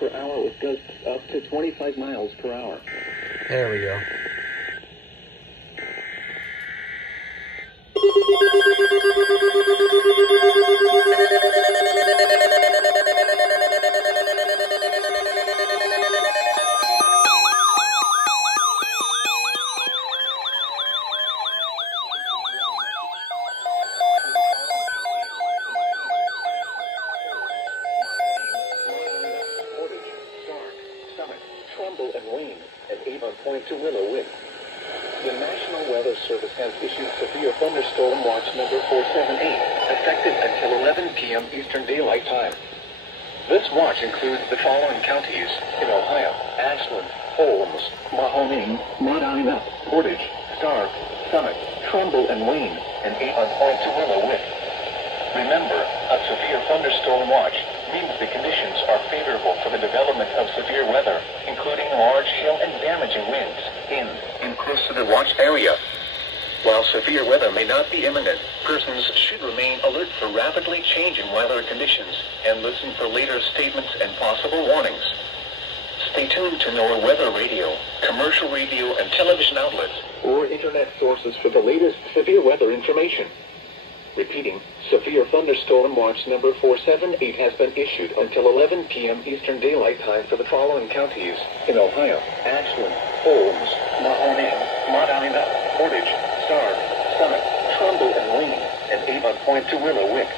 per hour with gusts up to 25 miles per hour. There we go. Trumble and rain, and 8.2 willow wind. The National Weather Service has issued severe thunderstorm watch number 478, effective until 11 p.m. Eastern Daylight Time. This watch includes the following counties in Ohio: Ashland, Holmes, Mahoning, Medina, Portage, Stark, Summit, Trumbull, and Wayne, and 8.2 willow wind. Remember, a severe thunderstorm watch means the conditions are favorable for the development of severe weather, including large hail and damaging winds in and close to the watch area. While severe weather may not be imminent, persons should remain alert for rapidly changing weather conditions and listen for later statements and possible warnings. Stay tuned to NOAA weather radio, commercial radio and television outlets, or internet sources for the latest severe weather information. Repeating, severe thunderstorm watch number 478 has been issued until 11 p.m. Eastern Daylight Time for the following counties in Ohio: Ashland, Holmes, Mahoning, Medina, Portage, Stark, Summit, Trumbull, and Wayne, and 8.2 willow wind.